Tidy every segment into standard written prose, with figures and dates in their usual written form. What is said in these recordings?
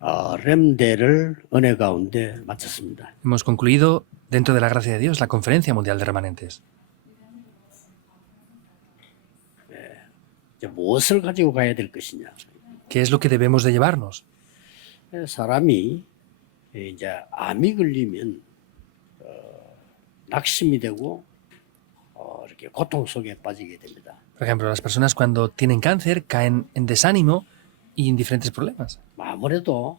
렘대를 은혜 가운데 마쳤습니다. Hemos concluido, dentro de la gracia de Dios, la Conferencia Mundial de Remanentes. 이제 무엇을 가지고 가야 될 것이냐? ¿Qué es lo que debemos de llevarnos? 사람이 이제 암이 걸리면 낙심이 되고 이렇게 고통 속에 빠지게 됩니다. Por ejemplo, las personas cuando tienen cáncer caen en desánimo y en diferentes problemas. 아무래도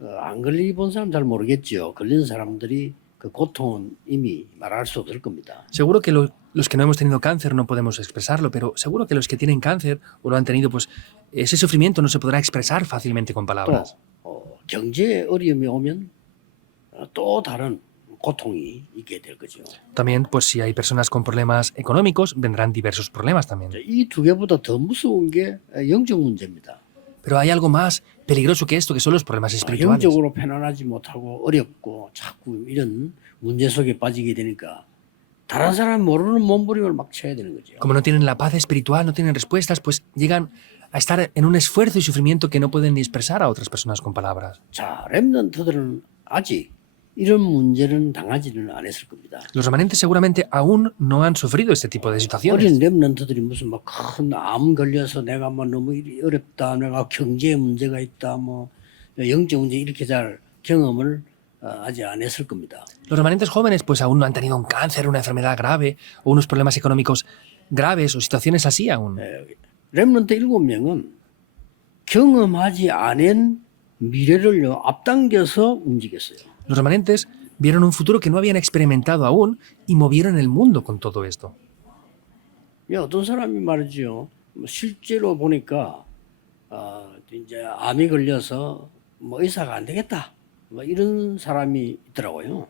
안 걸리본 사람 잘 모르겠죠. 걸린 사람들이 그 고통은 이미 말할 수 없을 겁니다. Seguro que los que no hemos tenido cáncer no podemos expresarlo, pero seguro que los que tienen cáncer o lo han tenido, pues ese sufrimiento no se podrá expresar fácilmente con palabras. 또 경제에 어려움이 오면 또 다른 고통이 있게 될 거죠. También, pues si hay personas con problemas económicos, vendrán diversos problemas también. 이 두 개보다 더 무서운 게 영적 문제입니다. Pero hay algo más peligroso que esto, que son los problemas espirituales. 영적으로 편안하지 못하고 어렵고 자꾸 이런 문제 속에 빠지게 되니까 다른 사람 모르는 몸부림을 막 쳐야 되는 거죠. Como no tienen la paz espiritual, no tienen respuestas, pues llegan a estar en un esfuerzo y sufrimiento que no pueden ni expresar a otras personas con palabras. 자, 렘넌트들은 아직 이런 문제는 당하지는 않았을 겁니다. Los remanentes seguramente aún no han sufrido este tipo de situaciones. 어린 렘넌트들이 무슨 막 큰 암 걸려서 내가 뭐 너무 어렵다, 내가 경제에 문제가 있다, 뭐 영적 문제 이렇게 잘 경험을 아직 안 했을 겁니다. Los remanentes jóvenes pues aún no han tenido un cáncer, una enfermedad grave o unos problemas económicos graves o situaciones así aún. 렘넌트 7명은 경험하지 않은 미래를요 앞당겨서 움직였어요. Los remanentes vieron un futuro que no habían experimentado aún y movieron el mundo con todo esto. 어떤 사람이 말이죠. 실제로 보니까 이제 암이 걸려서 뭐 의사가 안 되겠다. 뭐 이런 사람이 있더라고요.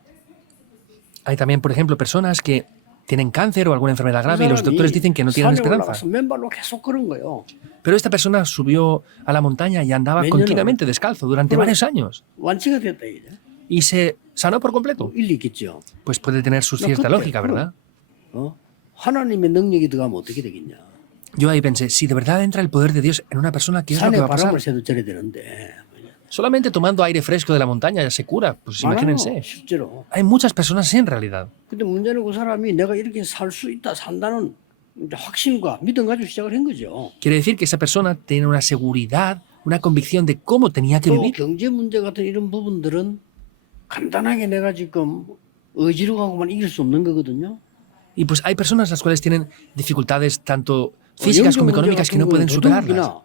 Hay también, por ejemplo, personas que tienen cáncer o alguna enfermedad grave y los doctores dicen que no tienen 산에 esperanza. 올라가서 맨발로 계속 걸은 거예요. Pero esta persona subió a la montaña y andaba continuamente descalzo durante varios años 완치가 됐다 이제. y se sanó por completo. 일리 있겠죠. Pues puede tener su cierta lógica, ¿verdad? 하나님의 능력이 들어가면 어떻게 되겠냐. Yo ahí pensé, si de verdad entra el poder de Dios en una persona, ¿qué es lo que 산에 va a pasar? 바람을 쐬도 저래 되는데. Solamente tomando aire fresco de la montaña ya se cura. Pues imagínense. 실제로. Hay muchas personas así en realidad. 근데 문제는 그 사람이 내가 이렇게 살 수 있다 산다는 확신과 믿음 가지고 시작을 한 거죠. Quiere decir que esa persona tiene una seguridad, una convicción de cómo tenía que 또 vivir. 경제 문제 같은 이런 부분들은 간단하게 내가 지금 의지로 가고만 이길 수 없는 거거든요. Y pues hay personas las cuales tienen dificultades tanto físicas como económicas que no pueden superarlas.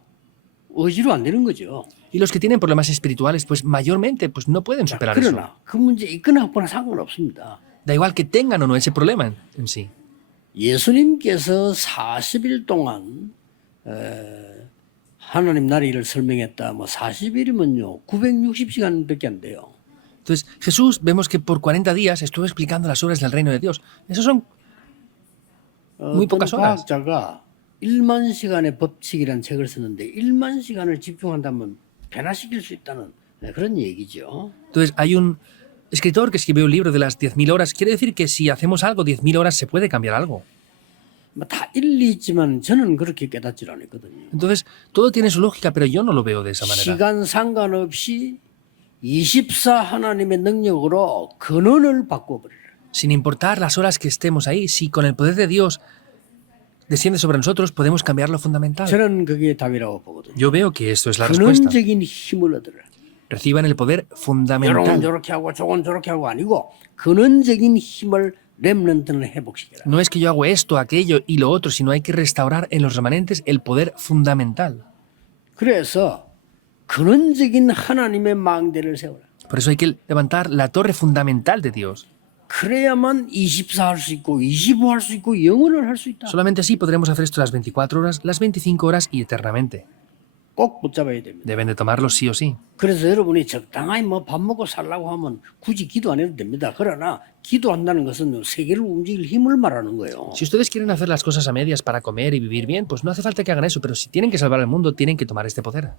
의지로 안 되는 거죠. Y los que tienen problemas espirituales, pues mayormente pues no pueden superar eso. 그러나 그 문제 있거나 없거나 상관없습니다. Da igual que tengan o no ese problema en sí. 예수님께서 40일 동안 하나님 나라를 설명했다. 뭐 40일이면요 960시간밖에 안 돼요. Entonces Jesús vemos que por 40 días estuvo explicando las obras del reino de Dios. Esos son muy pocas horas. 과학자가 1만 시간의 법칙이라는 책을 썼는데 1만 시간을 집중한다면 변화시킬 수 있다는 그런 얘기죠. Entonces hay un escritor que escribió un libro de las 10.000 horas. Quiere decir que si hacemos algo 10.000 horas se puede cambiar algo. 다 일리 있지만 저는 그렇게 깨닫질 않았거든요. Entonces todo tiene su lógica, pero yo no lo veo de esa manera. 시간 상관없이 24 하나님의 능력으로 근원을 바꿔버려요. Sin importar las horas que estemos ahí, si con el poder de Dios desciende sobre nosotros, podemos cambiar lo fundamental. 저는 그게 답이라고 보거든요. Yo veo que esto es la respuesta. 근원적인 힘을 얻으라. Reciban el poder 요런 fundamental. 저렇게 하고 저건 저렇게 하고 아니고 근원적인 힘을 렘넌트는 회복시켜라. No es que yo hago esto, aquello y lo otro, sino hay que restaurar en los remanentes el poder fundamental. 그래서 근원적인 하나님의 망대를 세워라. Por eso hay que levantar la torre fundamental de Dios. 그래야만 24 할 수 있고 25 할 수 있고 영원을 할 수 있다. Solamente así podremos hacer esto las 24 horas, las 25 horas y eternamente. 꼭 붙잡아야 됩니다. Deben de tomarlo sí o sí. 그래서 여러분이 적당히 뭐 밥 먹고 살라고 하면 굳이 기도 안 해도 됩니다. 그러나 기도한다는 것은 세계를 움직일 힘을 말하는 거예요. Si ustedes quieren hacer las cosas a medias para comer y vivir bien, pues no hace falta que hagan eso, pero si tienen que salvar al mundo, tienen que tomar este poder.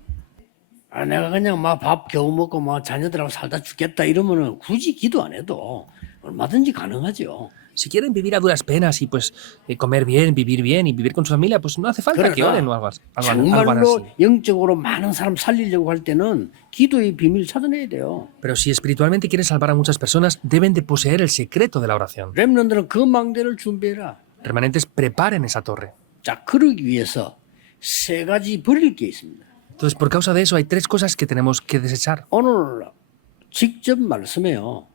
내가 그냥 막 밥 겨우 먹고 막 자녀들하고 살다 죽겠다 이러면은 굳이 기도 안 해도 얼마든지 가능하죠. Si quieren vivir a duras penas y pues comer bien, vivir y vivir con su familia, pues no hace falta que oren o algo así. 정말로 영적으로 많은 사람 살리려고 할 때는 기도의 비밀 찾아내야 돼요. Pero si espiritualmente quieren salvar a muchas personas, deben de poseer el secreto de la oración. 렘넌트는 그 망대를 준비해라. Remanentes, preparen esa torre. 자, 그러기 위해서 세 가지 버릴 게 있습니다. Entonces, por causa de eso, hay tres cosas que tenemos que desechar. 오늘 직접 말씀해요.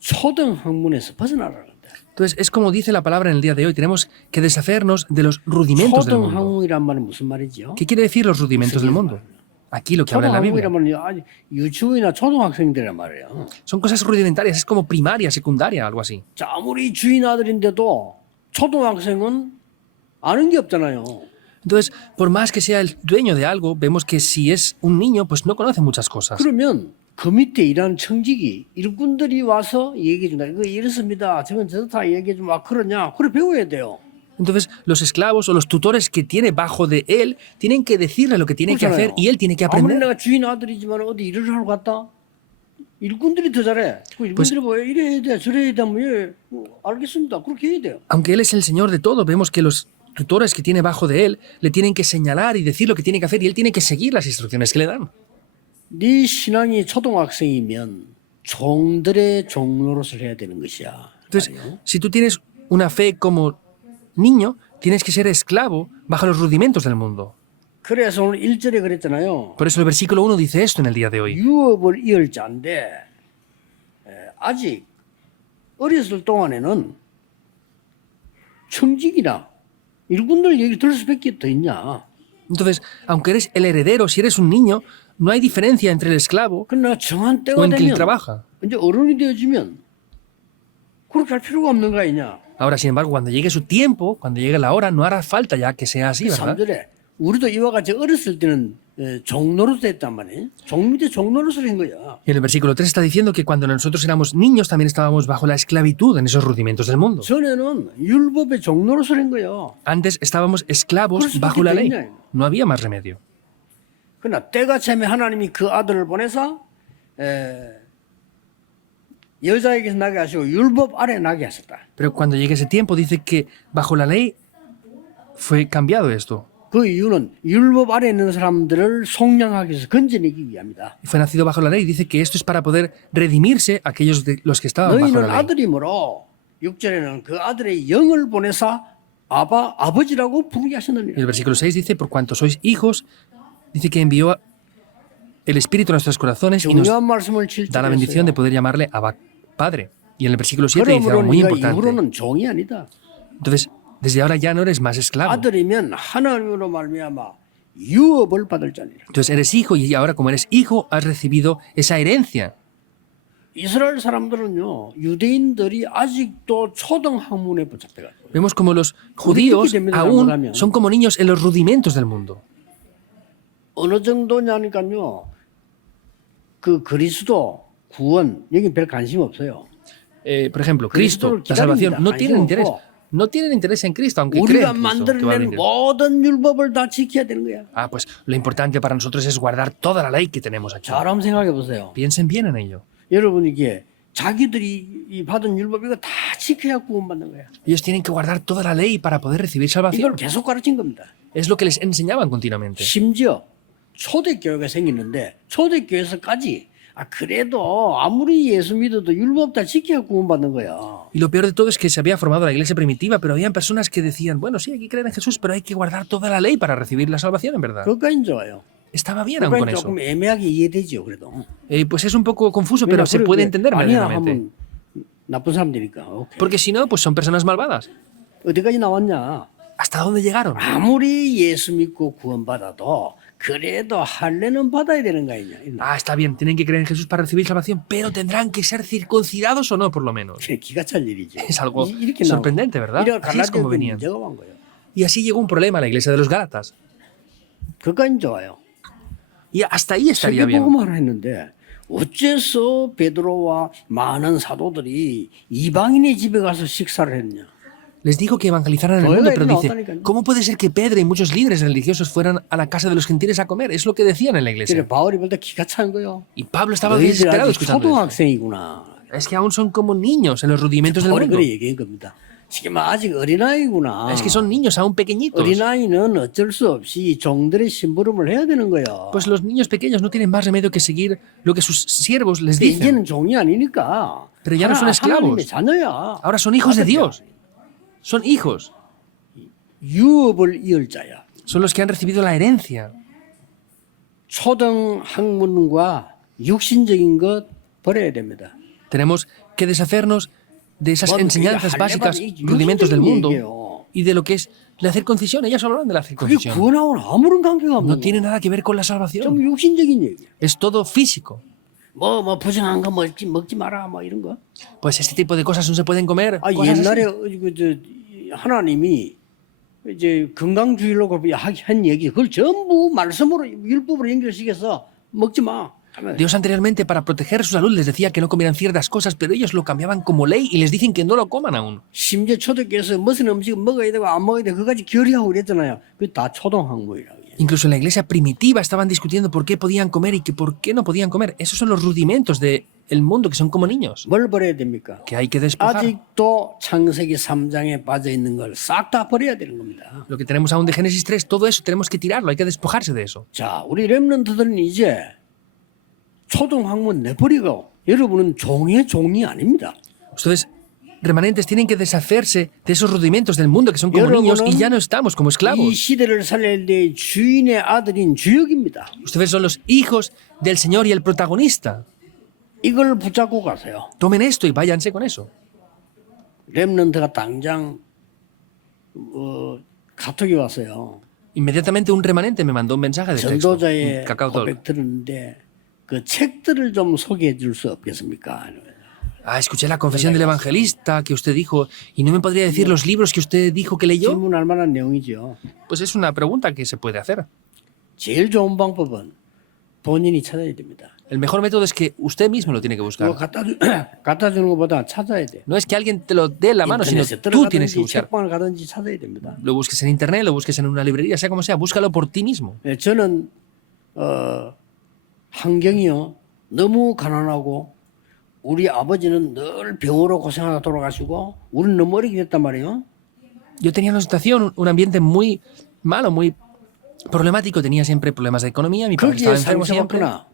초등학문에서 벗어나라는데. Entonces, es como dice la palabra en el día de hoy, tenemos que deshacernos de los rudimentos del mundo. 초등학문이란 말은 무슨 말이죠? ¿Qué quiere decir los rudimentos del mundo? Aquí lo que habla en la Biblia. 초등학문이란 말은 아니, 유치원이나 초등학생들이란 말이에요. Son cosas rudimentarias, es como primaria, secundaria, algo así. 자, 아무리 주인 아들인데도 초등학생은 아는 게 없잖아요. Entonces, por más que sea el dueño de algo, vemos que si es un niño, pues no conoce muchas cosas. 그러면 그 밑에 일하는 청직이 일꾼들이 와서 얘기해 준다. 이거 이렇습니다. 저건 저렇다 얘기해 주면 아 그러냐? 그래 배워야 돼요. Entonces, los esclavos o los tutores que tiene bajo de él tienen que decirle lo que tiene que hacer y él tiene que 아무리 aprender. 내가 주인 아들이지만 어디 일을 하러 갔다? 일꾼들이 더 잘해. 그 일꾼들이 뭐 이래야 돼, 저래야 돼, 뭐 예, 알겠습니다. 그렇게 해야 돼요. Aunque él es el señor de todo, vemos que los tutores que tiene bajo de él le tienen que señalar y decir lo que tiene que hacer y él tiene que seguir las instrucciones que le dan. 네 신앙이 초등학생이면 종들의 종노릇을 해야 되는 것이야. Entonces, si tú tienes una fe como niño, tienes que ser esclavo bajo los rudimentos del mundo. 그래서 오늘 1절에 그랬잖아요. Por eso el versículo 1 dice esto en el día de hoy. 유업을 이을 자인데 아직 어렸을 동안에는 청직이나 일꾼들 얘기 들을 수밖에 더 있냐. Entonces, aunque eres el heredero, si eres un niño, no hay diferencia entre el esclavo 그러나 정한 o 때가 en quien 되면 trabaja. 이제 어른이 되어지면 그렇게 할 필요가 없는 거 아니냐. Ahora, sin embargo, cuando llegue su tiempo, cuando llegue la hora, no hará falta ya que sea así, ¿verdad? 3절에 우리도 이와 같이 어렸을 때는 종노릇을 했단 말이에요. 종 밑에 종노릇을 한 거야. Y en el versículo 3 está diciendo que cuando nosotros éramos niños también estábamos bajo la esclavitud en esos rudimentos del mundo. 전에는 율법의 종노릇을 한 거야. Antes estábamos esclavos bajo la ley. No había más remedio. 그러나 때가 차면 하나님이 그 아들을 보내서 여자에게서 나게 하시고 율법 아래 나게 하셨다. Pero cuando llegue ese tiempo dice que bajo la ley fue cambiado esto. 그 이유는 율법 아래 있는 사람들을 속량하기 위해서 건져내기 위함이다. Fue nacido bajo la ley. Dice que esto es para poder redimirse a aquellos de los que estaban bajo 너희는 la ley. 아들이므로 6절에는 그 아들의 영을 보내사 아버지라고 부르게 Y el 하셨느니라. versículo 6 dice, por cuanto sois hijos, dice que envió el Espíritu a nuestros corazones y nos 중요한 말씀을 da la bendición de 칠칠했어요. poder llamarle Abba, Padre. Y en el versículo 7 dice algo 그러므로 muy 네가 importante. 이후로는 종이 아니다. Entonces, desde ahora ya no eres más esclavo. 아들이면 하나님으로 말미암아 유업을 받을 자니라. Entonces eres hijo y ahora como eres hijo has recibido esa herencia. 이스라엘 사람들은요, 유대인들이 아직도 초등학문에 붙잡혀가지고 Vemos como los judíos aún son como niños en los rudimentos del mundo. 어느 정도냐니까요, 그 그리스도 구원 여기 별 관심 없어요. Por ejemplo, Cristo, la salvación, no tienen interés en Cristo, aunque creen 우리가 en Cristo, que va a 만들어낸 venir. 모든 율법을 다 지켜야 되는 거야. Ah, pues lo importante para nosotros es guardar toda la ley que tenemos aquí. 잘 한번 생각해 보세요. Piensen bien en ello. 여러분 이게 자기들이 이 받은 율법 이거 다 지켜야 구원받는 거야. Ellos tienen que guardar toda la ley para poder recibir salvación. 이걸 계속 가르친 겁니다. Es lo que les enseñaban continuamente. 심지어 초대교회가 생기는데 초대교회에서까지 그래도 아무리 예수 믿어도 율법 다 지켜야 구원받는 거야. Y lo peor de todo es que se había formado la iglesia primitiva, pero habían personas que decían, bueno, sí, hay que creer en Jesús, pero hay que guardar toda la ley para recibir la salvación, en verdad. 그것까지 좋아요. Estaba bien aún con 그건 eso. 조금 애매하게 이해되죠, 그래도. Pues es un poco confuso, pero se puede entender 아니야 medianamente. 하면 나쁜 사람들이니까. 오케이. Porque si no, pues son personas malvadas. 어디까지 나왔냐? ¿Hasta dónde llegaron? 아무리 예수 믿고 구원받아도 그래도 할례는 받아야 되는 거 아니냐. Ah, está bien, tienen que creer en Jesús para recibir salvación, pero tendrán que ser circuncidados o no, por lo menos. 기가 찰 일이죠. Es algo 이렇게 sorprendente, ¿verdad? 이래 Así es como venían. 문제가 온 거예요. Y así llegó un problema a la iglesia de los Gálatas. 그건 좋아요. Y hasta ahí estaría bien. 세계복음화를 했는데 어째서 베드로와 많은 사도들이 이방인의 집에 가서 식사를 했냐? Les dijo que evangelizaran el mundo, pero dice, ¿cómo puede ser que Pedro y muchos líderes religiosos fueran a la casa de los gentiles a comer? Es lo que decían en la 그래 iglesia. 바울이 볼 때 기가 찬 거요. Y Pablo estaba 너희들 desesperado 아직 escuchando eso. 초등학생이구나. Es que aún son como niños en los rudimentos del 바로 mundo. 그래 얘기한 겁니다. 지금 아직 어린아이구나. Es que son niños aún pequeñitos. 어린아이는 어쩔 수 없이 종들의 심부름을 해야 되는 거야. Pues los niños pequeños no tienen más remedio que seguir lo que sus siervos les 근데 dicen. 이제는 종이 아니니까. Pero ya no son esclavos. 하나님의 자녀야. Ahora son hijos de Dios. Son hijos. 유업을 이을 자야. Son los que han recibido la herencia. 초등 학문과 육신적인 것 버려야 됩니다. Tenemos que deshacernos de esas Bueno, enseñanzas que básicas, alevan- rudimentos del mundo 얘기해요. y de lo que es la circuncisión. Ellas hablan de la 그게 circuncisión. 구원하고는 아무런 관계가 No 없는 tiene 거야. nada que ver con la salvación. 좀 육신적인 얘기야. Es todo físico. 뭐 부정한 거 먹지 마라 뭐 이런 거. Pues este tipo de cosas no se pueden comer. 아 cosas así. 옛날에 하나님이 이제 건강주의로 한 얘기 그걸 전부 말씀으로 율법으로 연결시켜서 먹지 마. 하면 Dios anteriormente, para proteger su salud, les decía que no comieran ciertas cosas, pero ellos lo cambiaban como ley y les dicen que no lo coman aún. 심지어 초대교회에서 무슨 음식을 먹어야 되고 안 먹어야 돼 그까지 결의하고 그랬잖아요. 그게 다 초등학문이라고. Incluso en la iglesia primitiva estaban discutiendo por qué podían comer y que por qué no podían comer. Esos son los rudimentos del mundo, que son como niños, 뭘 버려야 됩니까? que hay que despojar. 아직도 창세기 3장에 빠져 있는 걸 싹 다 버려야 되는 겁니다. Lo que tenemos aún de Génesis 3, todo eso tenemos que tirarlo, hay que despojarse de eso. 자, 우리 렘넌트들은 이제 초등학문 내버리고 여러분은 종이 아닙니다. Ustedes, remanentes, tienen que deshacerse de esos rudimentos del mundo que son como niños y ya no estamos como 이 esclavos. 시대를 살릴 때 주인의 아들인 주역입니다. Ustedes son los hijos del Señor y el protagonista. 이걸 붙잡고 가세요. Tomen esto y váyanse con eso. 렘넌트가 당장 카톡이 왔어요. Inmediatamente un remanente me mandó un mensaje de texto, 전도자의 un Kakao Talk. 고백 들었는데 그 책들을 좀 소개해 줄 수 없겠습니까? Ah, escuché la confesión del evangelista que usted dijo y no me podría decir los libros que usted dijo que leyó. 질문할 만한 내용이죠. Pues es una pregunta que se puede hacer. 제일 좋은 방법은 본인이 찾아야 됩니다. El mejor método es que usted mismo lo tiene que 그거 buscar. 갖다 주는 것보다 찾아야 돼. No es que alguien te lo dé en la mano, sino 인터넷에 tú tienes que 들어가든지 buscar. 책방을 가든지 찾아야 됩니다. Lo busques en internet, lo busques en una librería, sea como sea, búscalo por ti mismo. 예, 저는 환경이요 너무 가난하고 우리 아버지는 늘 병으로 고생하다 돌아가시고 우리는 너무 어리게 됐단 말이에요. Yo tenía una situación, un ambiente muy malo, muy problemático. Tenía siempre problemas de economía, mi padre estaba 거기에 enfermo siempre. 상처받거나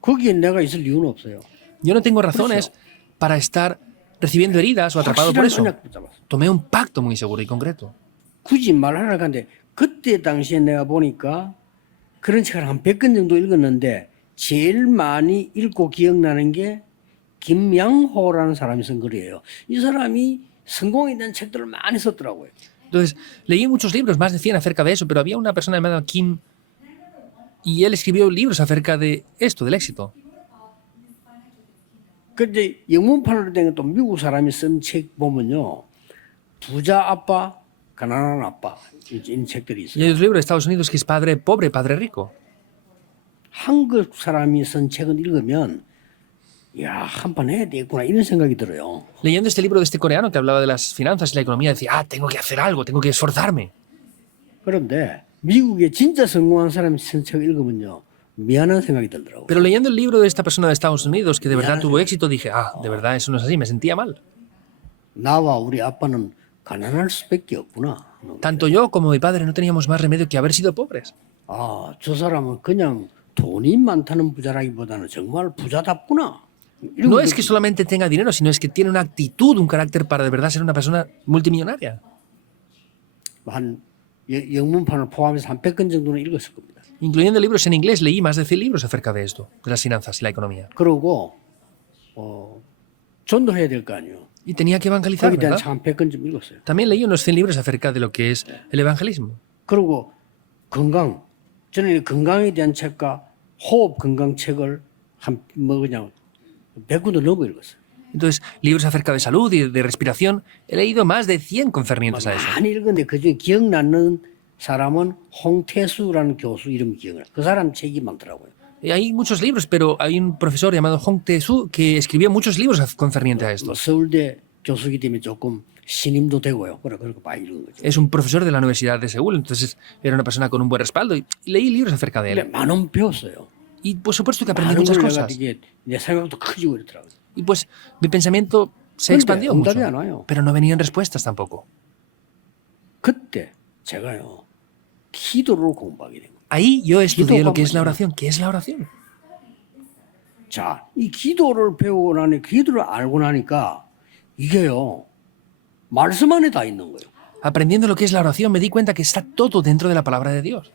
거기에 내가 있을 이유는 없어요. Yo no tengo razones para estar recibiendo heridas o atrapado por 확실한 eso. 언약 붙잡았어. Tomé un pacto muy seguro y concreto. 굳이 말하려고 하는데 그때 당시에 내가 보니까 그런 책을 한 100권 정도 읽었는데 제일 많이 읽고 기억나는 게 김양호라는 사람이 쓴 글이에요. 이 사람이 성공에 대한 책들을 많이 썼더라고요. Entonces, leí muchos libros, más de 100 acerca de eso, pero había una persona llamada Kim y él escribió libros acerca de esto, del éxito. 근데 영문판으로 된 또 미국 사람이 쓴 책 보면요. 부자 아빠, 가난한 아빠 이런 책들이 Y 있어요. hay otro libro de Estados Unidos que es Padre Pobre, Padre Rico. 한국 사람이 쓴 책을 읽으면 야, 한판 해야 되겠구나 이런 생각이 들어요. Leyendo este libro de este coreano que hablaba de las finanzas y la economía, decía, tengo que hacer algo, tengo que esforzarme. 그런데 미국에 진짜 성공한 사람이 쓴 책을 읽으면요. 미안한 생각이 들더라고요. Pero leyendo el libro de esta persona de Estados Unidos que de verdad tuvo éxito, dije, de verdad eso no es así, me sentía mal. 나와 우리 아빠는 가난할 수밖에 없구나. Tanto yo como mi padre no teníamos más remedio que haber sido pobres. 아, 저 사람은 그냥 돈이 많다는 부자라기보다는 정말 부자답구나. 이런 No 거 es que solamente tenga dinero, sino es que tiene una actitud, un carácter para de verdad ser una persona multimillonaria. 한 영문판을 포함해서 한 100권 정도는 읽었을 겁니다. Incluyendo libros en inglés, leí más de 100 libros acerca de esto, de las finanzas y la economía. 그러고 전도해야 될 거 아니에요. Y tenía que evangelizar, 거기에 대한 ¿verdad? 한 100권 좀 읽었어요. También leí unos 100 libros acerca de lo que es el evangelismo. 그리고 건강. 저는 건강에 대한 책과 호흡 건강 책을 그냥 100권도 넘어 읽었어요. Entonces, libros acerca de salud y de respiración, he leído más de 100 concernientes a eso. 많이 읽었는데 그중에 기억나는 사람은 홍태수라는 교수 이름이 기억나요. 그 사람 책이 많더라고요. Y hay muchos libros, pero hay un profesor llamado Hong Tae-soo que escribió muchos libros concernientes a esto. 뭐 서울대 교수이기 때문에 조금 신임도 되고요. 그러고 많이 읽은 거죠. Es un profesor de la Universidad de Seúl, entonces era una persona con un buen respaldo y leí libros acerca de 근데 él. 많은 배웠어요. Y por supuesto que aprendí 많은 muchas 걸 내가 cosas. 이게 내 생각도 커지고 이러더라고요. Y pues mi pensamiento se 근데 expandió mucho. 응답이 안 와요. Pero no venían respuestas tampoco. 그때 제가요 기도를 공부하게 된 거예요. Ahí yo estudié lo 기도가 que es la 뭐냐? oración. ¿Qué es la oración? 자, 이 기도를 배우고 나니 기도를 알고 나니까 이게요 말씀 안에 다 있는 거예요. Aprendiendo lo que es la oración me di cuenta que está todo dentro de la palabra de Dios.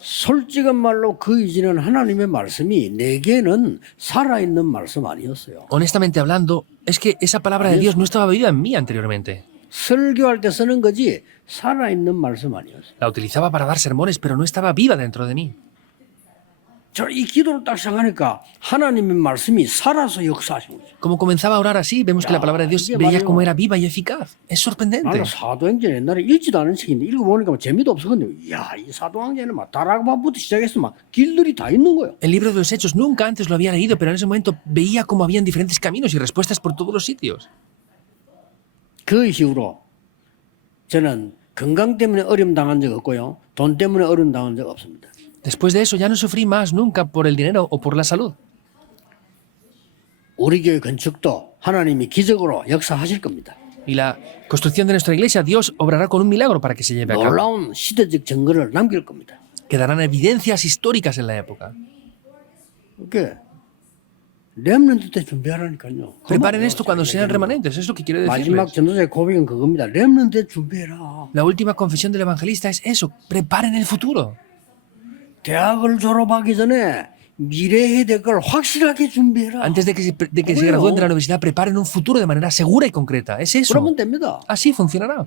솔직한 말로 그 이전에는 하나님의 말씀이 내게는 살아있는 말씀 아니었어요. Honestamente hablando, es que esa palabra de Dios no estaba viva en mí anteriormente. 설교할 때 쓰는 거지 살아있는 말씀 아니었어요. La utilizaba para dar sermones, pero no estaba viva dentro de mí. 이 기도를 딱 시작하니까 하나님의 말씀이 살아서 역사하시는 거죠. Como comenzaba a orar así, vemos que la palabra de Dios veía cómo era viva y eficaz. Es 나는 sorprendente. 사도행전 옛날에 읽지도 않은 책인데 읽어보니까 재미도 없어. 근데 이 사도행전에는 막 다락방부터 시작해서 막 길들이 다 있는 거예요. El libro de los Hechos nunca antes lo había leído, pero en ese momento veía cómo habían diferentes caminos y respuestas por todos los sitios. 그 이후로 저는 건강 때문에 어려움 당한 적 없고요. 돈 때문에 어려움 당한 적 없습니다. Después de eso ya no sufrí más nunca por el dinero o por la salud. 우리 교회 건축도 하나님이 기적으로 역사하실 겁니다. Y la construcción de nuestra iglesia, Dios obrará con un milagro para que se lleve a cabo. 놀라운 시대적 증거를 남길 겁니다. Quedarán evidencias históricas en la época. 그게 렘넌트 때 준비하라니까요. Preparen esto cuando sean remanentes, es lo que quiero 마지막 decirles. 전도자의 고백은 그겁니다. 렘넌트 때 준비해라. La última confesión del evangelista es eso, preparen el futuro. 대학을 졸업하기 전에 미래에 될 걸 확실하게 준비해라. Antes de que se gradúen de la universidad, preparen un futuro de manera segura y concreta. Es eso. 그러면 됩니다. Así funcionará.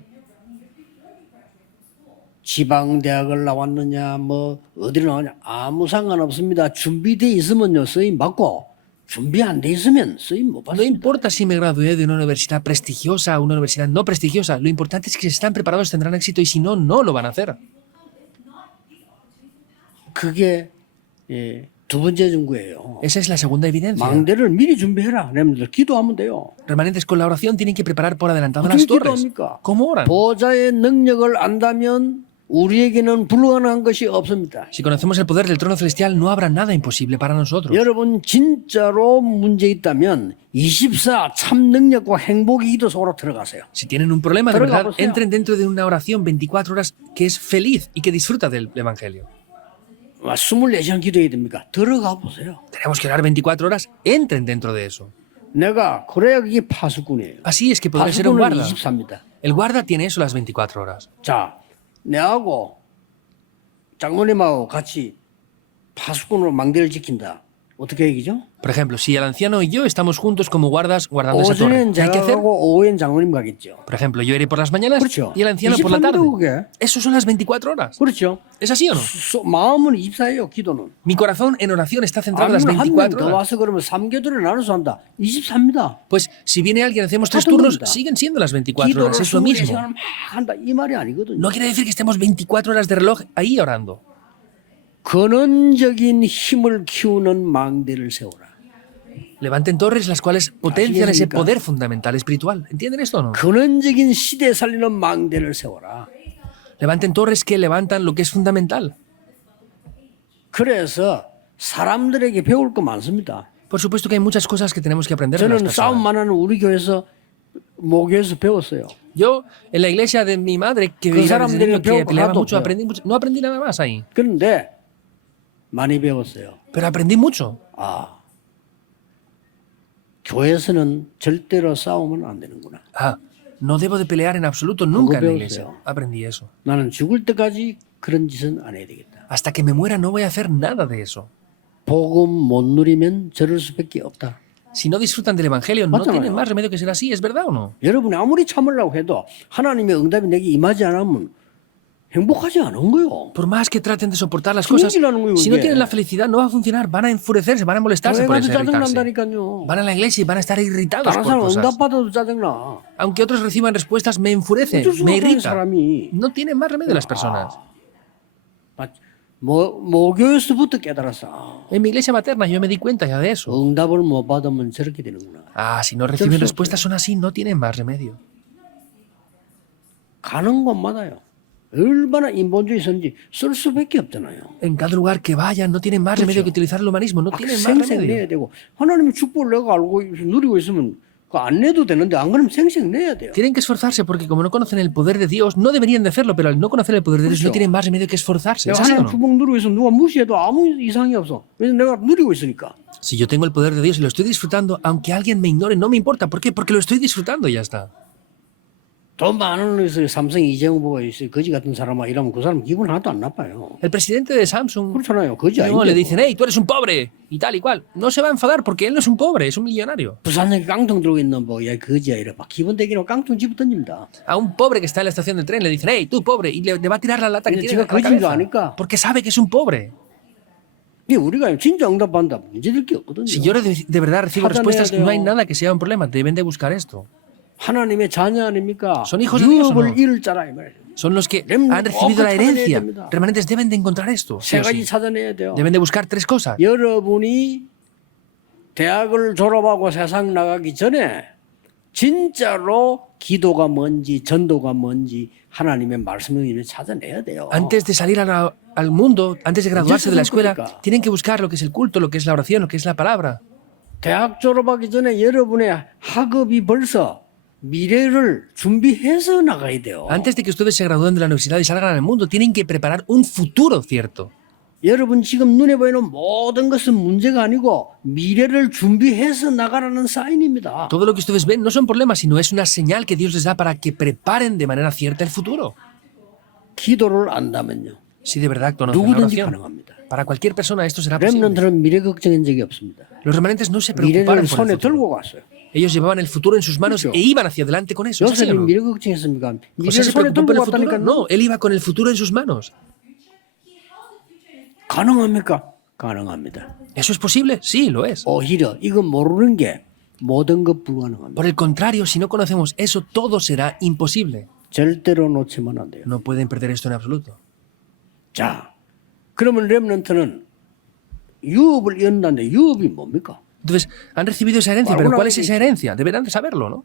지방 대학을 나왔느냐 뭐 어디를 나왔냐 아무 상관없습니다. 준비돼 있으면요 쓰임 받고 준비 안 돼 있으면 쓰임 못 No 받습니다. importa si me gradué de una universidad prestigiosa o una universidad no prestigiosa, lo importante es que si están preparados tendrán éxito y si no, no lo van a hacer. 그게 두 번째 증거예요. Esa es la segunda evidencia. 망대를 미리 준비해라. 여러분들 기도하면 돼요. Remanentes con la oración tienen que preparar por adelantado 어떻게 las torres. 기도합니까? ¿Cómo oran? 보좌의 능력을 안다면 우리에게는 불가능한 것이 없습니다. Si conocemos el poder del trono celestial, no habrá nada imposible para nosotros. 여러분 진짜로 문제 있다면 24 참 능력과 행복의 기도 속으로 들어가세요. Si tienen un problema de Pero verdad, vamos, entren dentro de una oración 24 horas que es feliz y que disfruta del evangelio. 24시간 기도해야 됩니까? 들어가 보세요. Tenemos que orar 24 horas, entren dentro de eso. 내가 그래야 그게 파수꾼이에요. Así es que podré ser un 파수꾼은 guarda. 24입니다. El guarda tiene eso las 24 horas. 자, 내하고 장모님하고 같이 파수꾼으로 망대를 지킨다. 어떻게 얘기죠? Por ejemplo, si el anciano y yo estamos juntos como guardas guardando esa torre, 오전엔 ¿qué hay que 제가 hacer? 가고 오후엔 장모님 가겠죠. Por ejemplo, yo iré por las mañanas 그렇죠. y el anciano por la tarde. 24입니다, 그게. Eso son las 24 horas. 그렇죠. ¿Es así o no? 마음은 24예요, 기도는. Mi corazón en oración está centrado en las 아니면 한 명 24 더 horas. 와서 그러면 3교도를 나눠서 한다. 24입니다. Pues si viene alguien, hacemos 3 같은 turnos, 겁니다. siguen siendo las 24 기도를 horas. Es lo mismo. 24시간을 막 한다. 이 말이 아니거든요. No quiere decir que estemos 24 horas de reloj ahí orando. 근원적인 힘을 키우는 망대를 세워라. Levanten torres las cuales potencian ese Así es, poder fundamental espiritual. ¿Entienden esto o no? 근원적인 시대 살리는 망대를 세워라. Levanten torres que levantan lo que es fundamental. 그래서 사람들에게 배울 거 많습니다. Por supuesto que hay muchas cosas que tenemos que aprender de las 저는 personas. 싸움만 하는 우리 교회에서 모교에서 배웠어요. Yo, en la iglesia de mi madre, que 그 veía desde 사람들이 niño que 배울 거 peleaba 하나도 mucho, 없어요. no aprendí nada más ahí. 그런데 많이 배웠어요. Pero aprendí mucho. 교회에서는 절대로 싸우면 안 되는구나. No debo de pelear en absoluto nunca en la 배웠어요. iglesia. Aprendí eso. 나는 죽을 때까지 그런 짓은 안 해야 되겠다. Hasta que me muera no voy a hacer nada de eso. 복음 못 누리면 저럴 수밖에 없다. Si no disfrutan del evangelio, no 맞잖아요. tienen más remedio que ser así. ¿Es verdad o no? 여러분이 아무리 참으려고 해도 하나님의 응답이 내게 임하지 않으면 행복하지 않은 거요. Por más que traten de soportar las cosas, 힘이라는 거예요, si no 이게. tienen la felicidad, no va a funcionar. Van a enfurecerse, van a molestarse 교회 por 가도 eso, irritarse. 짜증난다니까요. Van a la iglesia y van a estar irritados 다른 por 사람 cosas. 응답받아도 짜증나. Aunque otros reciban respuestas, me enfurece, 어쩔 수가 me 없는 irrita. 사람이 No tienen más remedio las personas. 모교에서부터 깨달았어. En mi iglesia materna yo me di cuenta ya de eso. 응답을 못 받으면 저렇게 되는구나. Si no reciben 수 respuestas son así, no tienen más remedio. 가는 곳마다요. 얼마나 인본주의 있었는지 쓸 수밖에 없잖아요. En cada lugar que vayan, no tienen más remedio que utilizar el humanismo, no tienen más 생생 remedio. 내야 되고 하나님의 축복을 내가 알고 누리고 있으면 그거 안 내도 되는데 안 그러면 생생 내야 돼요. Tienen que esforzarse porque como no conocen el poder de Dios, no deberían de hacerlo, pero al no conocer el poder de Dios no tienen más remedio que esforzarse. ¿Es 내가 así o 하나님 no? 축복 누리고 있으면 누가 무시해도 아무 이상이 없어. 왜냐면 내가 누리고 있으니까. Si yo tengo el poder de Dios y lo estoy disfrutando, aunque alguien me ignore, no me importa. ¿Por qué? Porque lo estoy disfrutando y ya está. 돈 많은 회사에 삼성 이재용 보고 있어요. 거지 같은 사람아 이러면 그 사람 기분 하나도 안 나빠요. El presidente de Samsung 그렇잖아요. 거지 no, le 아닌데. dicen, hey, tú eres un pobre y tal y cual. No se va a enfadar porque él no es un pobre, es un millonario. 부산역에 깡통 들고 있는 뭐야 거지야 이래 막 기분 되기로 깡통 집어 던집니다. A un pobre que está en la estación del tren le dicen, hey, tú pobre, y le va a tirar la lata que 근데 tiene 지가 en la 거진 줄 cabeza. 아니까. Porque sabe que es un pobre. 근데 우리가 진짜 응답한다 문제될 게 없거든요. Si yo de verdad recibo 찾아내야 respuestas, no hay 돼요. nada que sea un problema. Deben de buscar esto. 하나님의 자녀 아닙니까? Son hijos de Dios, ¿o no? 유업을 잃을 자라 이 말이에요. Son los que Remanentes, han recibido la 찾아내야 herencia. 됩니다. Remanentes deben de encontrar esto. sí 세 o 가지 sí. 찾아내야 돼요. Deben de buscar tres cosas. 여러분이 대학을 졸업하고 세상 나가기 전에 진짜로 기도가 뭔지 전도가 뭔지 하나님의 말씀을 찾아내야 돼요. Antes de salir al mundo, antes de graduarse de la escuela, 그러니까. tienen que buscar lo que es el culto, lo que es la oración, lo que es la palabra. 대학 졸업하기 전에 여러분의 학업이 벌써 미래를 준비해서 나가야 돼요. Antes de que ustedes se gradúen de la universidad y salgan al mundo, tienen que preparar un futuro cierto. 여러분 지금 눈에 보이는 모든 것은 문제가 아니고 미래를 준비해서 나가라는 사인입니다. Todo lo que ustedes ven no son problemas, sino es una señal que Dios les da para que preparen de manera cierta el futuro. 기도를 안다면요. Si de verdad conocen la 누구든지 oración. 가능합니다. Para cualquier persona esto será posible. 렘넌트는 미래 걱정한 적이 없습니다. Los remanentes no se preocuparon 미래를 por el 손에 futuro. 들고 갔어요. Ellos llevaban el futuro en sus manos 그렇죠. e iban hacia adelante con eso. ¿Es así o 요셉이 no? 미래 걱정했습니까? José 미래를 se 손에 preocupó por 들고 el futuro. 갔다니까 No, él iba con el futuro en sus manos. 가능합니까? 가능합니다. ¿Eso es posible? Sí, lo es. 오히려 이거 모르는 게 모든 것 불가능합니다. Por el contrario, si no conocemos eso, todo será imposible. 절대로 놓치면 안 돼요. No pueden perder esto en absoluto. 자, 그러면 렘넌트는 유업을 이룬다는데 유업이 뭡니까? Entonces, han recibido esa herencia, pero ¿cuál es esa herencia? Deberán de saberlo, ¿no?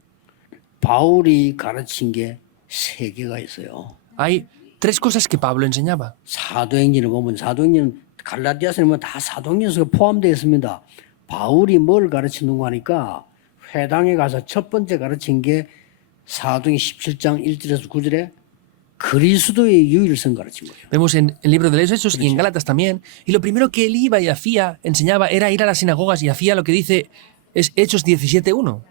바울이 가르친 게 세 개가 있어요. Hay tres cosas que Pablo enseñaba. 사도행전을 보면 사도행전 갈라디아서는 보면 다 사도행전에 포함되어 있습니다. 바울이 뭘 가르치는가 하니까 회당에 가서 첫 번째 가르친 게 사도행 17장 1절에서 9절에 그리스도의 유일성 가르친 거예요. Vemos en el libro de los Hechos y en Gálatas también. Y lo primero que él iba y hacía, enseñaba, era ir a las sinagogas y hacía lo que dice es Hechos 17:1.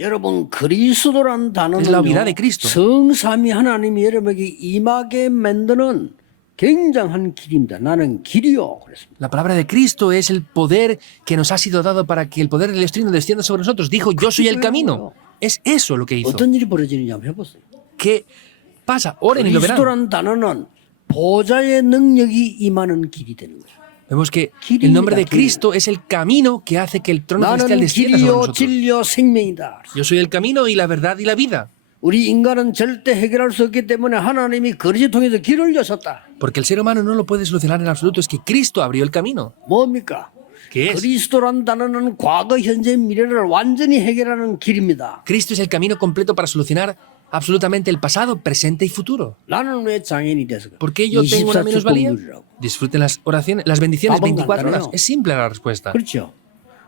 여러분 그리스도란 단어는 Es la unidad de Cristo. 성삼위 하나님이 여러분에게 임하게 만드는 굉장한 길입니다. 나는 길이요 그랬습니다. La palabra de Cristo es el poder que nos ha sido dado para que el poder del Dios Trino descienda sobre nosotros. Dijo, yo soy el camino. Es eso lo que hizo. 어떤 일이 벌어지는지 한번 해보세요. ¿Qué pasa? Oren y lo verán. 그리스도란 단어는 보좌의 능력이 임하는 길이 되는 거예요. Vemos que el nombre de Cristo es el camino que hace que el trono celestial 나는 descienda sobre 길이요 nosotros. 진리요 생명이다. Yo soy el camino y la verdad y la vida. 우리 인간은 절대 해결할 수 없기 때문에 하나님이 그리스도 통해서 길을 여셨다. Porque el ser humano no lo puede solucionar en absoluto. Es que Cristo abrió el camino. 뭡니까? ¿Qué es? 그리스도란 단어는 과거, 현재, 미래를 완전히 해결하는 길입니다. Cristo es el camino completo para solucionar absolutamente el pasado, presente y futuro. 나는 왜 장애인이 됐을까? ¿Por qué yo tengo una 24주 minusvalía? 공부리라고. Disfruten las oraciones, las bendiciones Vamos, 24 horas. 간단해요. Es simple la respuesta. 그렇죠.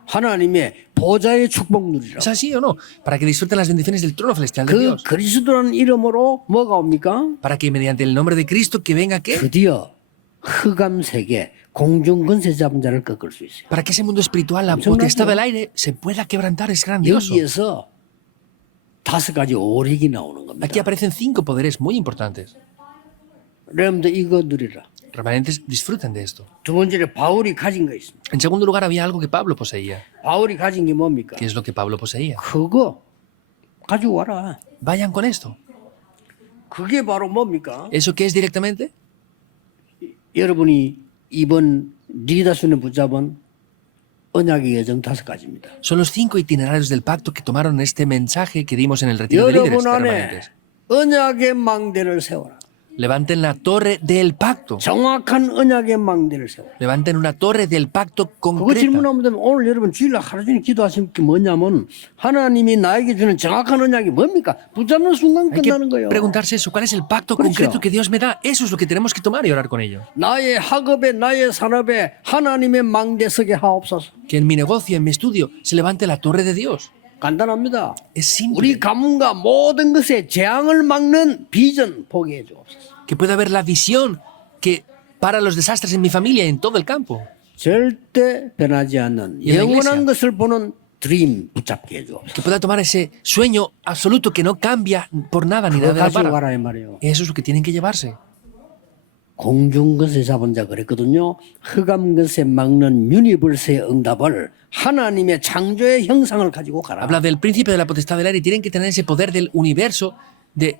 하나님의 보좌의 축복 누리라고. ¿Es así o no? Para que disfruten las bendiciones del trono celestial de 그 Dios. 그리스도라는 이름으로 뭐가 옵니까? Para que mediante el nombre de Cristo que venga ¿qué? 드디어 흑암 세계 공중 권세 잡은 자를 꺾을 수 있어요. Para que ese mundo espiritual, la 엄청나죠? potestad del aire, se pueda quebrantar. Es grandioso. 여기에서 5가지 오력이 나오는 겁니다. Aquí aparecen 5 poderes muy importantes. 여러분들 이거 누리라. Remanentes disfruten de esto. 두 번째로 바울이 가진 거 있습니다. En segundo lugar, había algo que Pablo poseía. 바울이 가진 게 뭡니까? ¿Qué es lo que Pablo poseía? 그거 가지고 와라. Vayan con esto. 그게 바로 뭡니까? ¿Eso qué es directamente? 여러분이 이번 리더십을 붙잡은 언약의 여정 5가지입니다. Son los 5 itinerarios del pacto que tomaron en este mensaje que dimos en el retiro de líderes 여러분 de 안에 remanentes. 언약의 망대를 세워라. Levanten la torre del pacto. 정확한 언약의 망대를 세워. Levanten una torre del pacto 그거 concreta. 질문하면 되면 오늘 여러분 주일날 하루 종일 기도하신 게 뭐냐면 하나님이 나에게 주는 정확한 언약이 뭡니까? 붙잡는 순간 Hay que 끝나는 거예요. preguntarse eso. ¿Cuál es el pacto 그렇죠. concreto que Dios me da? Eso es lo que tenemos que tomar y orar con ello. 나의 학업에 나의 산업에 하나님의 망대 서게 하옵소서. Que en mi negocio, en mi estudio, se levante la torre de Dios. 간단합니다. Es simple. 우리 가문과 모든 것에 재앙을 막는 비전 보게 해 주옵소서. Que pueda haber la visión que para los desastres en mi familia y en todo el campo. 절대 변하지 않는 Y en la 영원한 iglesia. 것을 보는 드림 붙잡게 해 주옵소서. Que pueda tomar ese sueño absoluto que no cambia por nada ni 그거 nada de la 가지고 para. 가라 이 말이에요. Eso es lo que tienen que llevarse. 공중 것에 잡은 자 그랬거든요. 흑암 것에 막는 유니버스의 응답을 하나님의 창조의 형상을 가지고 가라. Habla del príncipe de la potestad del aire y tienen que tener ese poder del universo de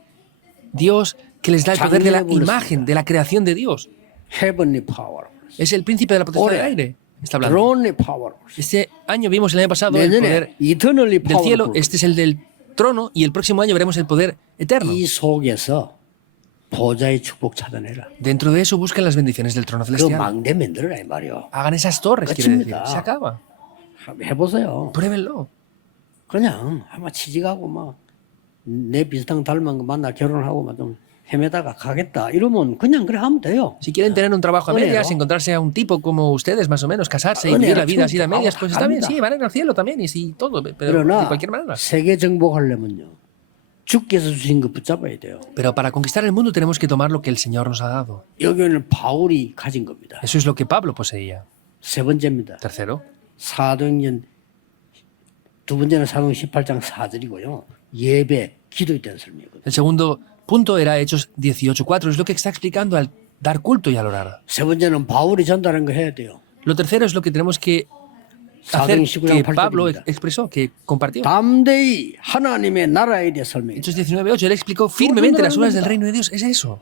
Dios que les da el poder de la imagen, de la creación de Dios. Heavenly power. Es el príncipe de la potestad del Ore. aire. Está hablando. Thronely power. Este año vimos el año pasado el poder 내년에 eternally del cielo, power. este es el del trono y el próximo año veremos el poder eterno. 이 속에서 보좌의 축복 찾아내라. Dentro de eso busquen las bendiciones del trono 그 celestial. 망대 만들어라 이 말이요. Hagan esas torres, quiere decir. 끝입니다. Se acaba. 해보세요. Pruébenlo. 그냥 아마 취직하고 막 내 비슷한 닮은 거 만나 결혼하고 막 좀 헤매다가 가겠다 이러면 그냥 그래 하면 돼요. Si quieren tener un trabajo a Onero. medias, encontrarse a un tipo como ustedes, más o menos, casarse y Onero, vivir la vida así de a triunfo. medias, pues está bien, Anda. sí, van a ir al cielo también y sí, todo, pero de 그러나 cualquier manera. 세계 정복하려면요 주께서 주신 거 붙잡아야 돼요. Pero para conquistar el mundo tenemos que tomar lo que el Señor nos ha dado. 여기는 바울이 가진 겁니다. Eso es lo que Pablo poseía. 세 번째입니다. Tercero, 사도행전 두 번째는 사도행 18장 4절이고요. 예배, 기도에 대한 설명이거든요. el segundo punto era Hechos 18:4, es lo que está explicando al dar culto y al orar. 세 번째는 바울이 전달한 거 해야 돼요. Lo tercero es lo que tenemos que hacer, 사도행 que 19장 Pablo 8절입니다. expresó, que compartió. 담대히 하나님의 나라에 대해 설명해. Hechos 19:8, él explicó firmemente las obras del reino de Dios. Es eso.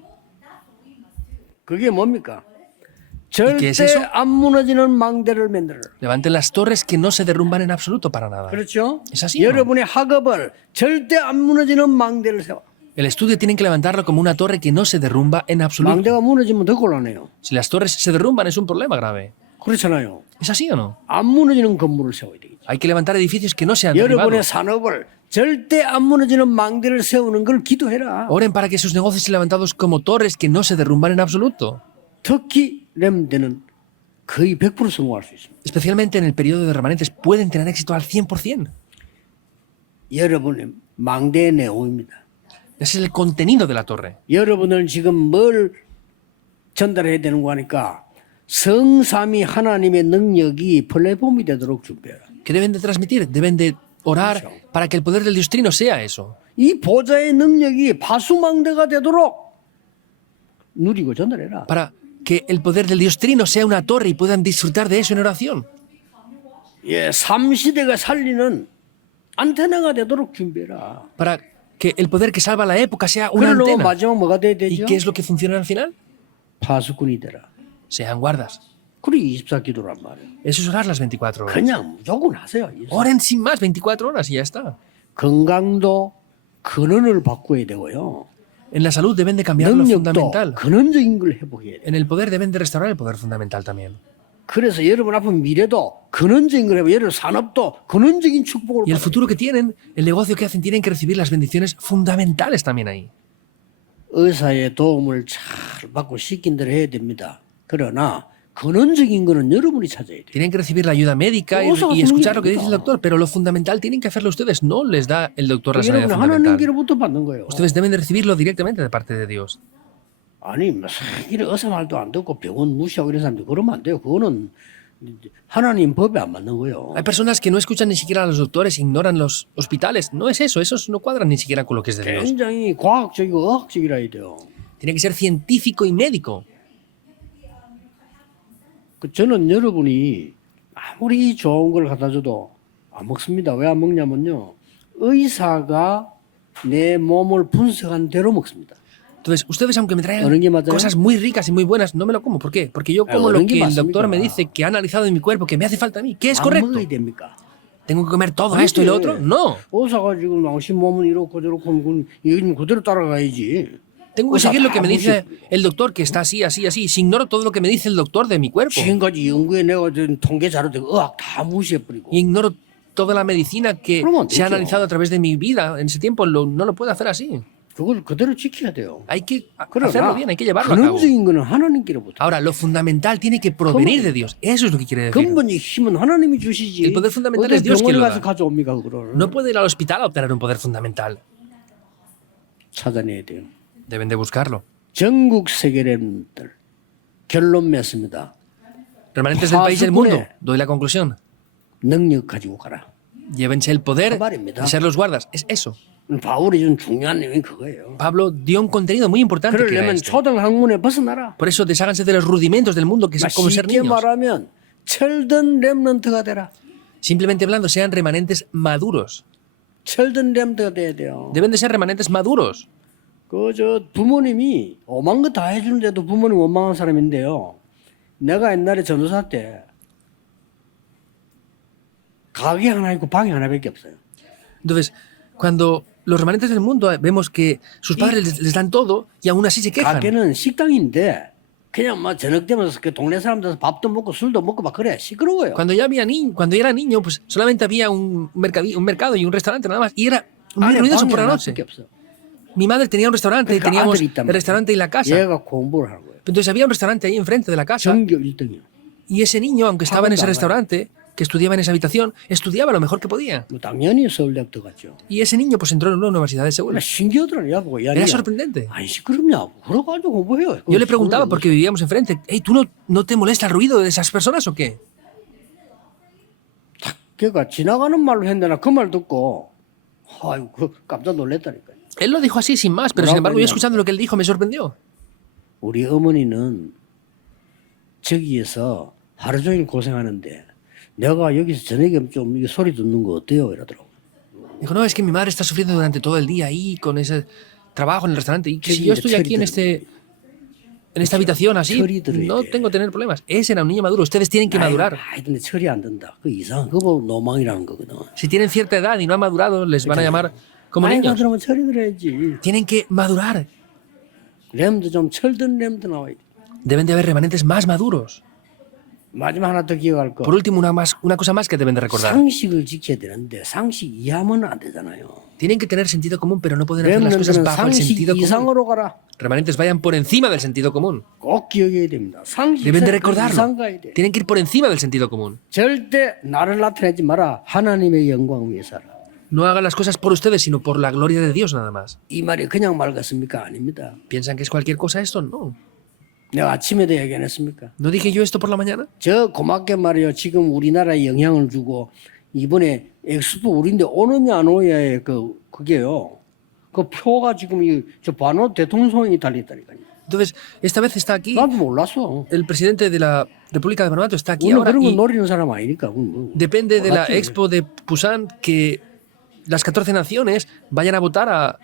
그게 뭡니까? qué es 절대 eso? 안 무너지는 망대를 만들어. Levanten las torres que no se derrumban en absoluto para nada. 그렇죠? Es así, ¿no? 여러분의 학업을 절대 안 무너지는 망대를 세워. El estudio tienen que levantarlo como una torre que no se derrumba en absoluto. 망대가 무너지면 더 곤란해요. Si las torres se derrumban es un problema grave. 그렇잖아요. ¿Es así o no? 안 무너지는 건물을 세워야 되겠죠. Hay que levantar edificios que no sean 여러분의 derribados. 산업을 절대 안 무너지는 망대를 세우는 걸 기도해라. Oren para que sus negocios sean levantados como torres que no se derrumban en absoluto. 특히 렘대는 거의 100% 성공할 수 있습니다. Especialmente en el periodo de remanentes pueden tener éxito al 100%. 여러분의 망대의 내용입니다. Ese es el contenido de la torre. 여러분은 지금 뭘 전달해야 되는 거 하니까 성삼위 하나님의 능력이 플랫폼이 되도록 준비해라. ¿Qué deben de transmitir? Deben de orar para que el poder del Dios Trino sea eso. 이 보좌의 능력이 바수망대가 되도록 누리고 전달해라. Para que el poder del Dios Trino sea una torre y puedan disfrutar de eso en oración. 예, 삼시대가 살리는 안테나가 되도록 준비해라. Para que el poder que salva la época sea una 그러려면 antena. 마지막 뭐가 돼야 ¿Y 되죠? qué es lo que funciona al final? 파수꾼이 되라. Sean guardas. 그래 24기도란 말이에요. Eso es orar las 24 horas. 그냥 무조건 하세요. Oren sin más 24 horas y ya está. 건강도 근원을 바꿔야 되고요. En la salud deben de cambiar lo 능력도 fundamental. 근원적인 걸 회복해야 돼요. En el poder deben de restaurar el poder fundamental también. 그래서 여러분 앞은 미래도 근원적인 걸 해고 여러분 산업도 근원적인 축복을 Y el 받아야 futuro que tienen, el negocio que hacen, tienen que recibir las bendiciones fundamentales también ahí. 의사의 도움을 잘 받고 시킨 대로 해야 됩니다. 그러나 근원적인 거는 여러분이 찾아야 돼요. Tienen que recibir la ayuda médica y escuchar lo que dice el doctor, pero lo fundamental tienen que hacerlo ustedes. No les da el doctor la sanidad 여러분은 하나님 fundamental. 길로부터 받는 거예요. Ustedes deben de recibirlo directamente de parte de Dios. 아니 이래 의사 말도 안 듣고 병원 무시하고 이런 사람들 그러면 안 돼요. 그거는 하나님 법에 안 맞는 거예요. Hay personas que no escuchan ni siquiera a los doctores, ignoran los hospitales. No es eso, esos no cuadran ni siquiera con lo que es de Dios. 굉장히 과학적이고 의학적이라 해야 돼요. Tiene que ser científico y médico. 저는 여러분이 아무리 좋은 걸 갖다 줘도 안 먹습니다. 왜 안 먹냐면요. 의사가 내 몸을 분석한 대로 먹습니다. Entonces, ustedes aunque me traigan ¿Oren que 맞아요? cosas muy ricas y muy buenas, no me lo como. ¿Por qué? Porque yo como lo ¿oren que que el doctor 맞습니까? me dice que ha analizado en mi cuerpo, que me hace falta a mí. ¿Qué es 안 correcto? 먹어야 됩니까? ¿Tengo que comer todo esto y lo otro? No. 의사가 지금 당신 몸은 이렇고 저렇고 이건 그대로 따라가야지. Tengo que seguir lo que me dice el doctor, que está así, así, así. Si ignoro todo lo que me dice el doctor de mi cuerpo. 지금까지 연구에 내가 준 통계 자료들 의학 다 무시해버리고. Y ignoro toda la medicina que 그러면 안 se ha 되죠. analizado a través de mi vida en ese tiempo. No lo puedo hacer así. 그걸 그대로 지켜야 돼요. Hay que 그러나 hacerlo bien, hay que llevarlo a cabo. 근원적인 거는 하나님께로부터. Ahora, lo fundamental tiene que provenir de Dios. Eso es lo que quiere decir. 근본의 힘은 하나님이 주시지. El poder fundamental 어디 es Dios 병원에 quien lo 가서 da. 가져옵니까 그거를. No puede ir al hospital a obtener un poder fundamental. 찾아내야 돼요. Deben de buscarlo. 전국 세계렘들 결론 맺습니다. Remanentes del país y del mundo. 파수꾼의 Doy la conclusión. 능력 가지고 가라. Llévense el poder 말입니다. de ser los guardas. Es eso. 바울이 준 중요한 내용이 그거예요. Pablo dio un contenido muy importante que era 그러려면 este. 초등 학문에 벗어나라. Por eso desháganse de los rudimentos del mundo que es como ser 쉽게 niños. 말하면 철든 렘넌트가 되라. Simplemente hablando, sean remanentes maduros. 철든 렘넌트가 돼야 돼요. Deben de ser remanentes maduros. 저 부모님이 오만 거 다 해주는데도 부모님 원망한 사람인데요. 내가 옛날에 전도사 때 가게 하나 있고 방이 하나밖에 없어요. Entonces, cuando los remanentes del mundo vemos que sus padres les dan todo y aún así se quejan. 가게는 식당인데 그냥 막 저녁 되면 그 동네 사람들 밥도 먹고 술도 먹고 막 그래 시끄러워요. Cuando yo era niño, pues solamente había un mercado y un restaurante nada más. Y era muy 안에 ruidoso 방이 por la noche. 하나밖에 없어. Mi madre tenía un restaurante y 그러니까 teníamos 아들이 있단 el restaurante y la casa. 얘가 공부를 하는 거예요. Entonces había un restaurante ahí enfrente de la casa 전교 1등이요. y ese niño, aunque estaba en ese 학원도 안 restaurante, que estudiaba en esa habitación, estudiaba lo mejor que podía. 뭐 당연히 서울대학 들어갔죠. Y ese niño pues entró en una universidad de Seúl. 신기하더라. 야 보고 야. Era sorprendente. 아니 시끄럽냐? 그러가지고 공부해요. Yo le preguntaba porque vivíamos enfrente, hey, ¿tú no te molesta el ruido de esas personas o qué? 그러니까 지나가는 말로 했는데 그 말 듣고 아이고 깜짝 놀랐다니까요. Él lo dijo así sin más, pero sin embargo yo escuchando lo que él dijo me sorprendió. 우리 어머니는 저기에서 하루 종일 고생하는데 내가 여기서 저녁에 좀 이게 소리 듣는 거 어때요? 이러더라고. Dijo, no, es que mi madre está sufriendo durante todo el día ahí con ese trabajo en el restaurante y que si yo estoy aquí en esta habitación así, no tengo que tener problemas. Ese era un niño maduro. Ustedes tienen que madurar. 아이 근데 철이 안 든다. 그 이상 그거 노망이라는 거거든. Si tienen cierta edad y no han madurado, les van a llamar como 나이가 niños. 들으면 철이 들어야지. Tienen que madurar. 램도 좀 철든 램도 나와야 돼. Deben de haber remanentes más maduros. 마지막 하나 더 기억할 거. Por último, una cosa más que deben de recordar. 상식을 지켜야 되는데 상식 이해하면 안 되잖아요. Tienen que tener sentido común, pero no pueden hacer las cosas 램들은 bajo el 상식 sentido común. 이상으로 가라. Remanentes vayan por encima del sentido común. 꼭 기억해야 됩니다. 상식 Deben de 이상 recordarlo. 가야 돼. Tienen que ir por encima del sentido común. 절대 나를 나타내지 마라. 하나님의 영광 위해서 하라. No hagan las cosas por ustedes, sino por la gloria de Dios nada más. 이 말이 그냥 말 같습니까? 아닙니다. ¿Piensan que es cualquier cosa esto? No. 내가 아침에도 얘기 안 했습니까? ¿No dije yo esto por la mañana? 저 고맙게 말이요. 지금 우리나라에 영향을 주고 이번에 엑스포 우리인데 오느냐 안 오냐에 그게요. 그 표가 지금 저 바노 대통령이 달렸다니까요. Entonces, esta vez está aquí, 나도 몰랐어. el presidente de la República de Vanuatu está aquí 우리는 ahora 그런 거 y 노리는 사람 아니니까. 뭐, depende de la 몰랐지. Expo de Busan que las 14 naciones vayan a votar a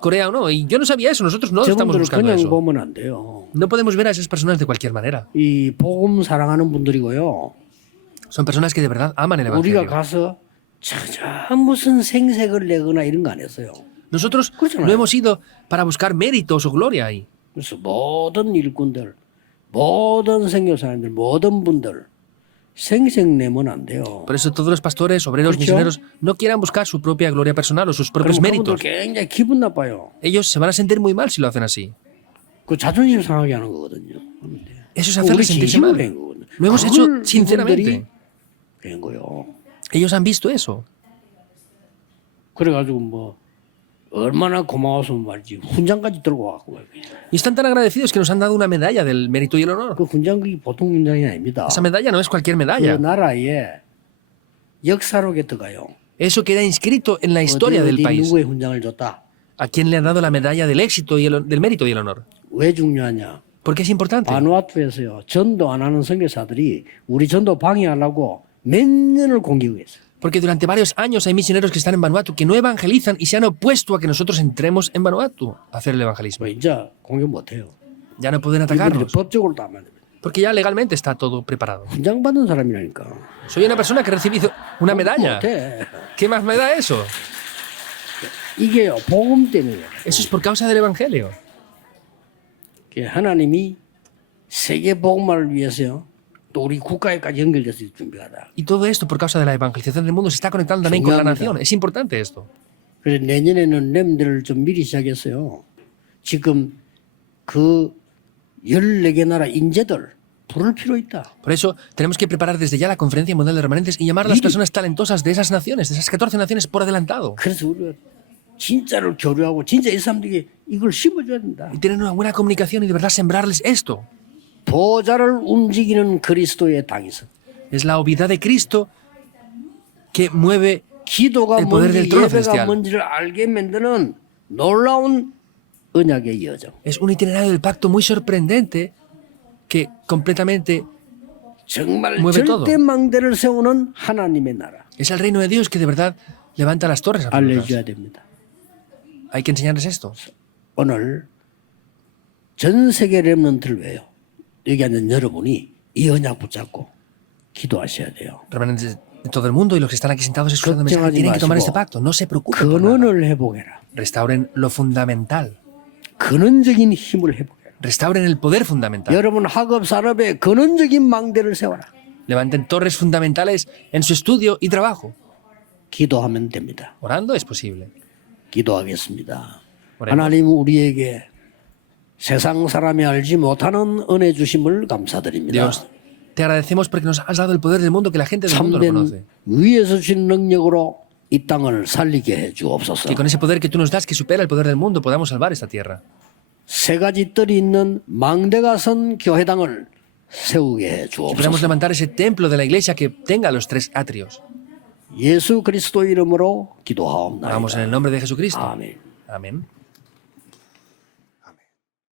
Corea o no. Y yo no sabía eso, nosotros no estamos 저분들을 buscando 그냥 eso. 보면 안 돼요. No podemos ver a esas personas de cualquier manera. 이 복음 사랑하는 분들이고요. Son personas que de verdad aman el 우리가 Evangelio. 가서 저 무슨 생색을 내거나 이런 거 안 했어요. Nosotros 그렇잖아요. no hemos ido para buscar méritos o gloria ahí. 그래서 모든 일꾼들, 모든 선교사님들, 모든 분들 생색 내면 안 돼요. Por eso todos los pastores, obreros, 그렇죠? misioneros no quieran buscar su propia gloria personal o sus propios 그럼 그분들 méritos. 굉장히 기분 나빠요. Ellos se van a sentir muy mal si lo hacen así. 그 자존심 상하게 하는 거거든요. Eso es 우리 hacerles sentirse 진심으로 mal. 된 거거든요. Lo hemos 그걸 hecho 이분들이 sinceramente. 된 거요. Ellos han visto eso. 그래가지고 뭐 얼마나 고마워서 말이지 훈장까지 들고 와갖고 가요. Y están tan agradecidos que nos han dado una medalla del mérito y el honor. 그 훈장이 보통 훈장이 아닙니다. Esa medalla no es cualquier 그 medalla. 나라에 역사록에 들어가요. Eso queda inscrito en la historia del 어디 país. 누구의 훈장을 줬다. ¿A quién le han dado la medalla del éxito y del mérito y el honor? 왜 중요하냐? ¿Por qué es importante? 바누아투에서요 전도 안 하는 선교사들이 우리 전도 방해하려고 몇 년을 공격했어요. Porque durante varios años hay misioneros que están en Vanuatu que no evangelizan y se han opuesto a que nosotros entremos en Vanuatu a hacer el evangelismo. 뭐 이제 공격 못해요. Ya no pueden 이분들이 atacarnos. 법적으로도 안 만듭니다. Porque ya legalmente está todo preparado. 훈장 받은 사람이라니까. Soy una persona que ha recibido una medalla. 못해. ¿Qué más me da eso? 이게요 복음 때문에. Eso es por causa del evangelio. 하나님이 세계 복음화를 위해서요. 또 우리 국가에까지 연결돼서 준비하다. Y todo esto, por causa de la evangelización del mundo, se está conectando también con la nación. Es importante esto. 그래서 내년에는 렘들을 좀 미리 시작했어요. 지금 그 14개 나라 인재들 부를 필요 있다. Por eso, tenemos que preparar desde ya la conferencia mundial de remanentes y llamar a las personas talentosas de esas naciones, de esas 14 naciones, por adelantado. 그래서 우리가 진짜로 교류하고 진짜 이 사람들에게 이걸 심어줘야 된다. Y tener una buena comunicación y de verdad sembrarles esto. 보좌를 움직이는 그리스도의 당에서 Es la obviedad de Cristo que mueve 기도가 el poder 뭔지 del trono 예배가 celestial. 뭔지를 알게 만드는 놀라운 언약의 여정. Es un itinerario del pacto muy sorprendente que completamente 정말 mueve todo. 절대망대를 세우는 하나님의 나라. Es el reino de Dios que de verdad levanta las torres absolutas. 알려줘야 됩니다. Hay que enseñarles esto. 오늘 전 세계 렘넌트를 위해요. 여기 앉은 여러분이 이 언약 붙잡고 기도하셔야 돼요. Remanentes de todo el mundo y los que están aquí sentados escuchando el mensaje 걱정하지 tienen que tomar 마시고 este pacto. No se preocupen por nada. 근원을 회복해라. Restauren lo fundamental. 근원적인 힘을 회복해라. Restauren el poder fundamental. 여러분 학업 산업에 근원적인 망대를 세워라. Levanten torres fundamentales en su estudio y trabajo. 기도하면 됩니다. Orando es posible. 기도하겠습니다. 오래. 하나님 우리에게 세상 사람이 알지 못하는 은혜 주심을 감사드립니다. Dios, te agradecemos porque nos has dado el poder del mundo que la gente del mundo no conoce. 참된 위에서 주신 능력으로 이 땅을 살리게 해 주옵소서. Que con ese poder que tú nos das, que supera el poder del mundo, podamos salvar esta tierra. 세 가지 뜰이 있는 망대가 선 교회당을 세우게 해 Que podamos 주옵소서. levantar ese templo de la iglesia que tenga los 3 atrios. 예수 그리스도 이름으로 Vamos en 기도하옵나이다. el nombre de Jesucristo. 아멘. Amén.